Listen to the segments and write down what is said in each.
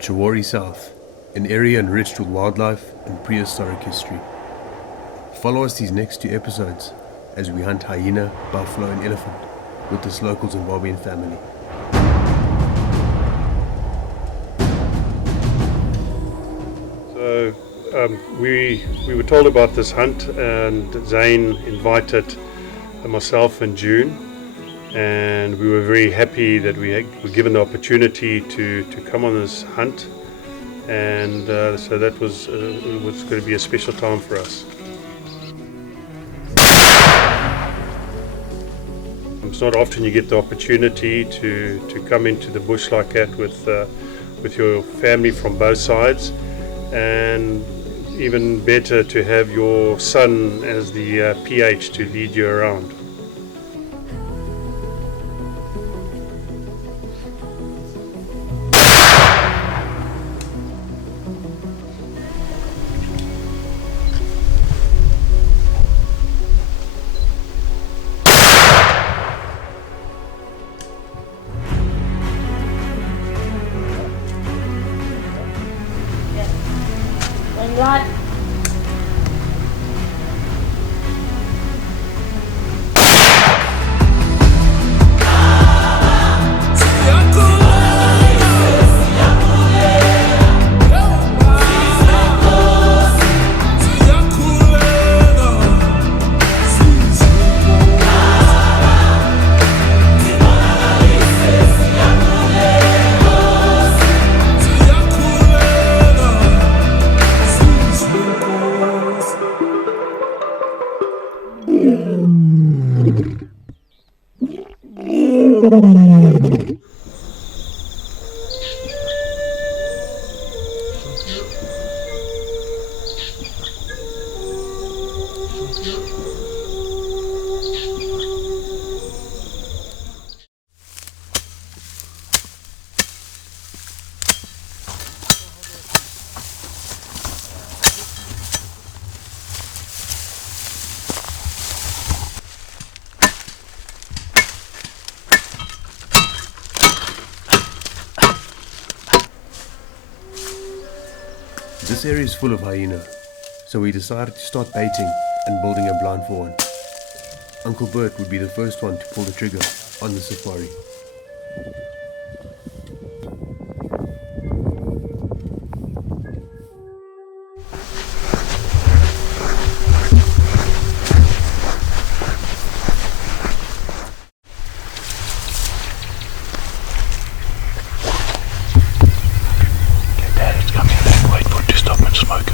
Chawari South, an area enriched with wildlife and prehistoric history. Follow us these next 2 episodes as we hunt hyena, buffalo and elephant with this local Zimbabwean family. So we were told about this hunt, and Zane invited myself and June, and we were very happy that we were given the opportunity to come on this hunt, and so that was going to be a special time for us. It's not often you get the opportunity to come into the bush like that with your family from both sides, and even better to have your son as the PH to lead you around. Right. This area is full of hyena, so we decided to start baiting and building a blind for one. Uncle Bert would be the first one to pull the trigger on the safari.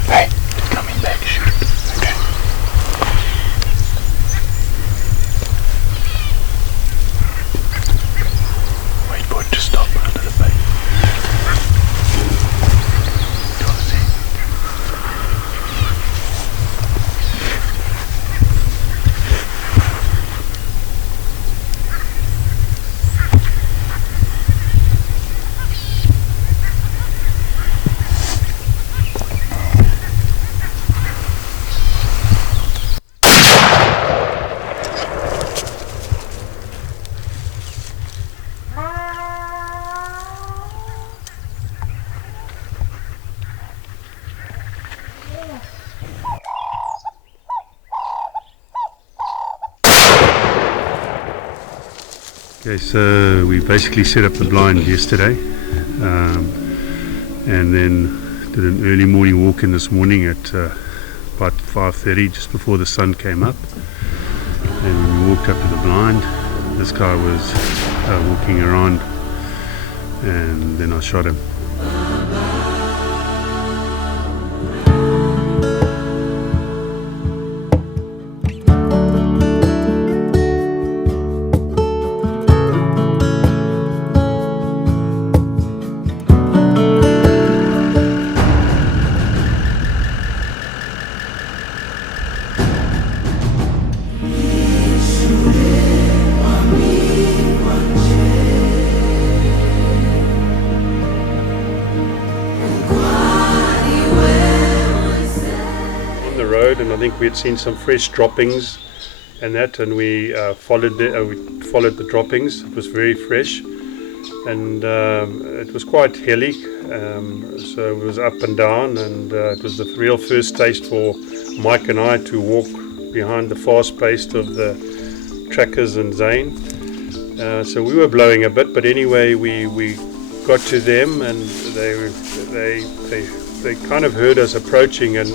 Hey, they're coming back, shoot it. Okay. Wait for it to stop under the bait. Can't see. Okay, so we basically set up the blind yesterday, and then did an early morning walk in this morning at about 5:30, just before the sun came up. And when we walked up to the blind, this guy was walking around, and then I shot him. And I think we had seen some fresh droppings and that, and we followed the droppings. It was very fresh, and it was quite hilly, so it was up and down, and it was the real first taste for Mike and I to walk behind the fast pace of the trackers and Zane. So we were blowing a bit, but anyway we got to them, and they kind of heard us approaching and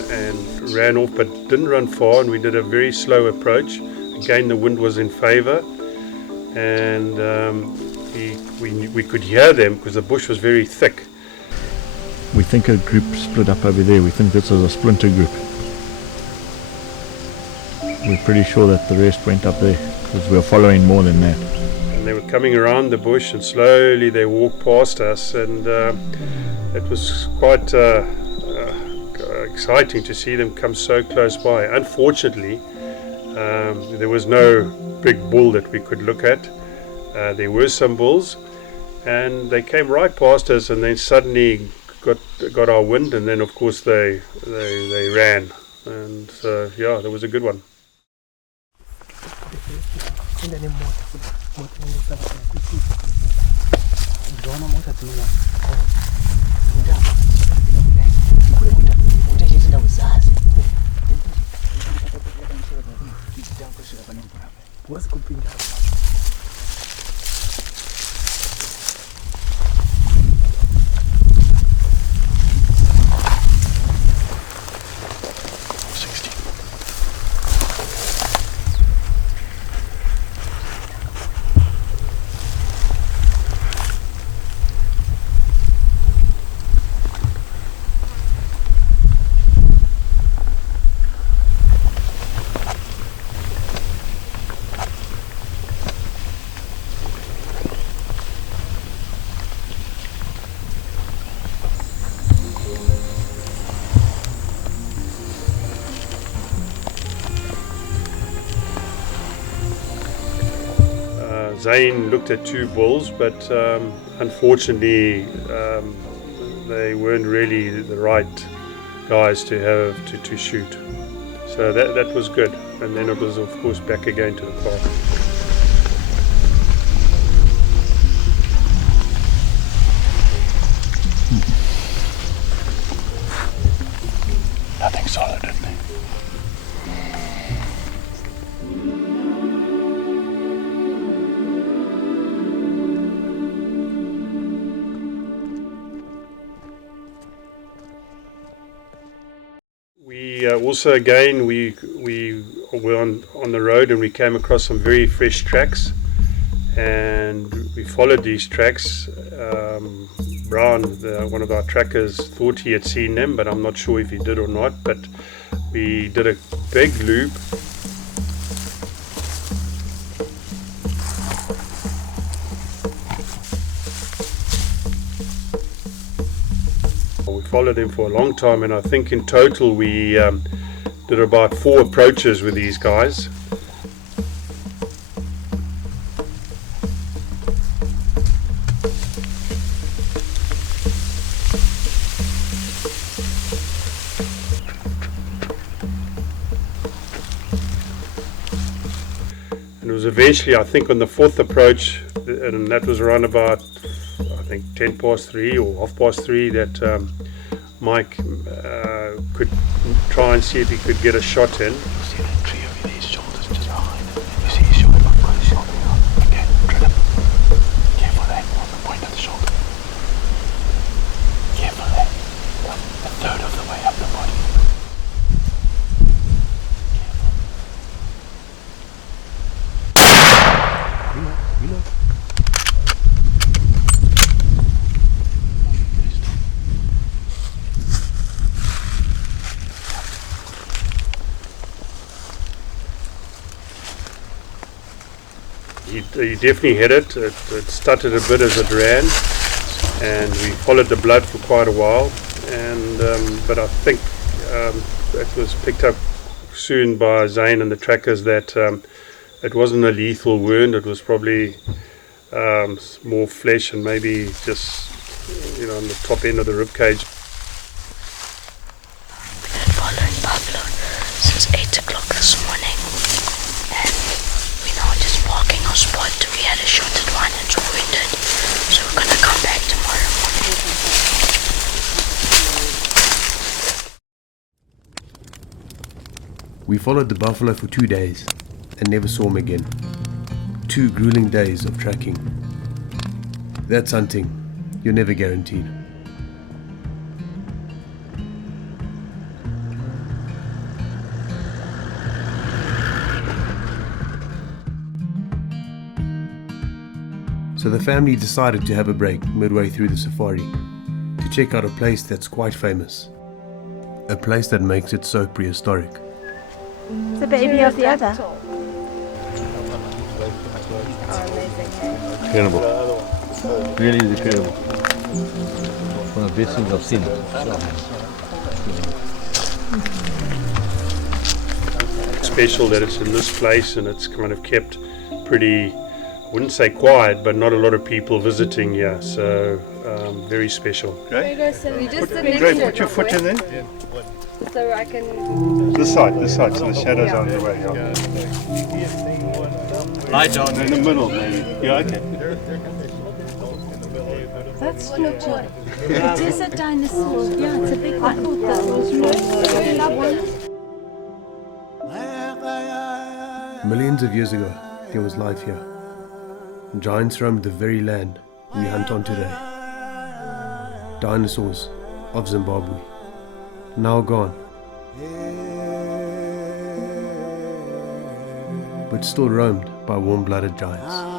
ran off, but didn't run far, and we did a very slow approach. Again, the wind was in favor, and we could hear them because the bush was very thick. We think a group split up over there. We think this was a splinter group. We're pretty sure that the rest went up there because we were following more than that. And they were coming around the bush, and slowly they walked past us, and it was quite exciting to see them come so close by. Unfortunately, there was no big bull that we could look at. There were some bulls, and they came right past us, and then suddenly got our wind, and then of course they ran, and so yeah, that was a good one. Zane looked at two bulls, but unfortunately they weren't really the right guys to have to shoot. So that was good, and then it was of course back again to the park. Nothing solid in there. Also again we were on the road, and we came across some very fresh tracks, and we followed these tracks. Brown, one of our trackers, thought he had seen them, but I'm not sure if he did or not, but we did a big loop. We followed him for a long time, and I think in total we did about 4 approaches with these guys. And it was eventually, I think, on the 4th approach, and that was around about, I think, 10 past 3 or half past 3, that Mike could try and see if he could get a shot in. You see that tree over these shoulders just behind? You see his shoulder up close. Okay, drill him. Careful there, on the point of the shoulder. Careful there. A third of the way up the body. Reload. He definitely hit it. It stuttered a bit as it ran, and we followed the blood for quite a while. And but I think it was picked up soon by Zane and the trackers that it wasn't a lethal wound. It was probably more flesh and maybe just on the top end of the rib cage. We've been following Buffalo since 8 o'clock this morning, and we're now just marking our spot. We had a shot at one, it's wounded, so We followed the buffalo for 2 days and never saw him again. 2 grueling days of tracking. That's hunting. You're never guaranteed. So the family decided to have a break midway through the safari to check out a place that's quite famous. A place that makes it so prehistoric. The baby of the other. Incredible. Really is incredible. One of the best things I've seen. It's special that it's in this place and it's kind of kept pretty, I wouldn't say quiet, but not a lot of people visiting here. So very special. Great. Put your foot in there. So I can... This side, so the shadows out of the way. Light on. In the middle, maybe. Yeah, okay. That's not sure. It is a dinosaur. Yeah, it's a big one. I thought that was really lovely. Millions of years ago, there was life here. Giants roamed the very land we hunt on today. Dinosaurs of Zimbabwe, now gone, but still roamed by warm-blooded giants.